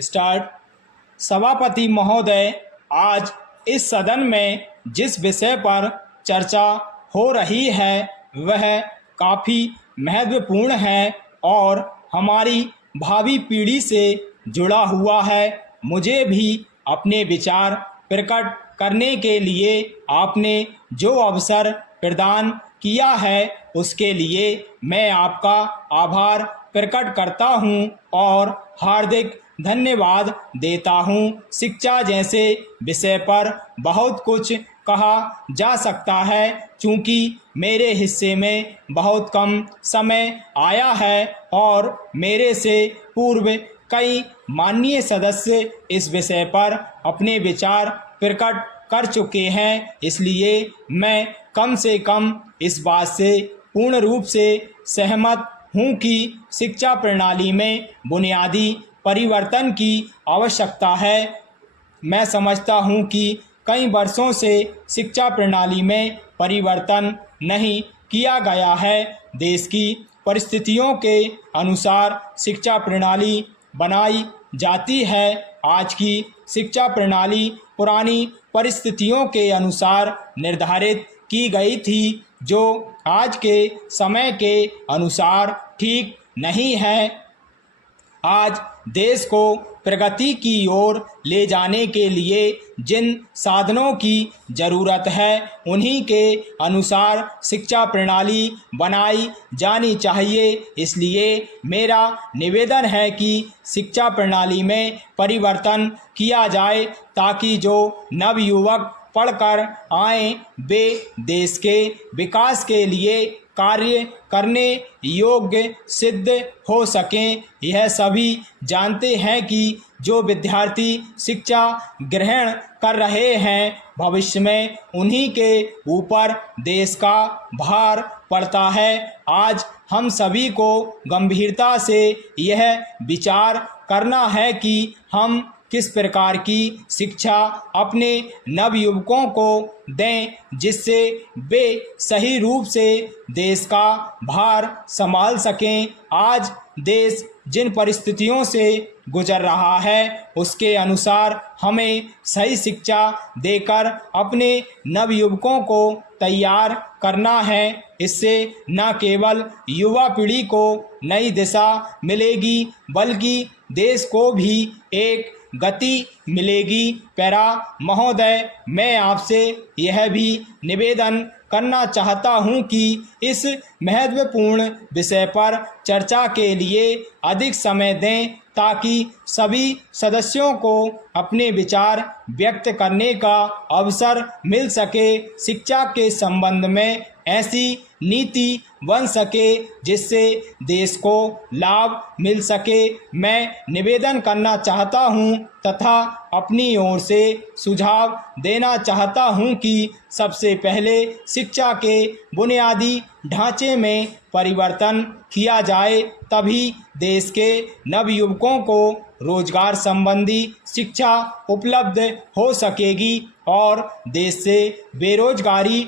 Start. सभापति महोदय, आज इस सदन में जिस विषय पर चर्चा हो रही है वह काफ़ी महत्वपूर्ण है और हमारी भावी पीढ़ी से जुड़ा हुआ है। मुझे भी अपने विचार प्रकट करने के लिए आपने जो अवसर प्रदान किया है उसके लिए मैं आपका आभार प्रकट करता हूं और हार्दिक धन्यवाद देता हूं। शिक्षा जैसे विषय पर बहुत कुछ कहा जा सकता है, चूँकि मेरे हिस्से में बहुत कम समय आया है और मेरे से पूर्व कई माननीय सदस्य इस विषय पर अपने विचार प्रकट कर चुके हैं। इसलिए मैं कम से कम इस बात से पूर्ण रूप से सहमत हूँ कि शिक्षा प्रणाली में बुनियादी परिवर्तन की आवश्यकता है। मैं समझता हूँ कि कई वर्षों से शिक्षा प्रणाली में परिवर्तन नहीं किया गया है। देश की परिस्थितियों के अनुसार शिक्षा प्रणाली बनाई जाती है। आज की शिक्षा प्रणाली पुरानी परिस्थितियों के अनुसार निर्धारित की गई थी, जो आज के समय के अनुसार ठीक नहीं है। आज देश को प्रगति की ओर ले जाने के लिए जिन साधनों की ज़रूरत है उन्हीं के अनुसार शिक्षा प्रणाली बनाई जानी चाहिए। इसलिए मेरा निवेदन है कि शिक्षा प्रणाली में परिवर्तन किया जाए ताकि जो नवयुवक पढ़कर आएं वे देश के विकास के लिए कार्य करने योग्य सिद्ध हो सकें। यह सभी जानते हैं कि जो विद्यार्थी शिक्षा ग्रहण कर रहे हैं भविष्य में उन्हीं के ऊपर देश का भार पड़ता है। आज हम सभी को गंभीरता से यह विचार करना है कि हम किस प्रकार की शिक्षा अपने नवयुवकों को दें जिससे वे सही रूप से देश का भार संभाल सकें। आज देश जिन परिस्थितियों से गुजर रहा है उसके अनुसार हमें सही शिक्षा देकर अपने नवयुवकों को तैयार करना है। इससे न केवल युवा पीढ़ी को नई दिशा मिलेगी बल्कि देश को भी एक गति मिलेगी। पैरा महोदय, मैं आपसे यह भी निवेदन करना चाहता हूं कि इस महत्वपूर्ण विषय पर चर्चा के लिए अधिक समय दें ताकि सभी सदस्यों को अपने विचार व्यक्त करने का अवसर मिल सके। शिक्षा के संबंध में ऐसी नीति बन सके जिससे देश को लाभ मिल सके। मैं निवेदन करना चाहता हूं तथा अपनी ओर से सुझाव देना चाहता हूं कि सबसे पहले शिक्षा के बुनियादी ढांचे में परिवर्तन किया जाए, तभी देश के नवयुवकों को रोजगार संबंधी शिक्षा उपलब्ध हो सकेगी और देश से बेरोजगारी